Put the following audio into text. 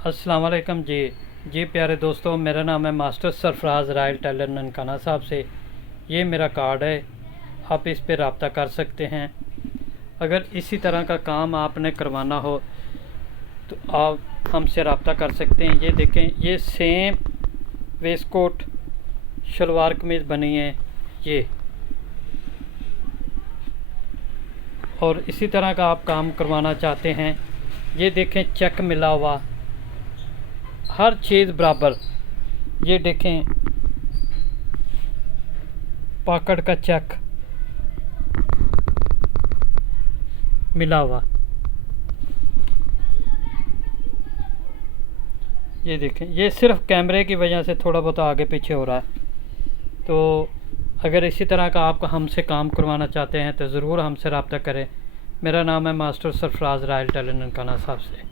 अस्सलाम वालेकुम जी प्यारे दोस्तों, मेरा नाम है master Sarfaraz royal Taylor Nankana साहब से। ये मेरा कार्ड है, आप इस पे रब्ता कर सकते हैं। अगर इसी तरह का काम आपने करवाना हो तो आप हमसे रब्ता कर सकते हैं। ये देखें, ये सेम वेस्टकोट शलवार कमीज़ बनी है ये, और इसी तरह का आप काम करवाना चाहते हैं। ये देखें, चेक मिला हुआ, हर चीज़ बराबर। ये देखें, पॉकेट का चेक मिला हुआ। ये देखें, ये सिर्फ कैमरे की वजह से थोड़ा बहुत आगे पीछे हो रहा है। तो अगर इसी तरह का आप हमसे काम करवाना चाहते हैं तो ज़रूर हमसे रब्ता करें। मेरा नाम है master Sarfaraz royal Taylor Nankana साहब से।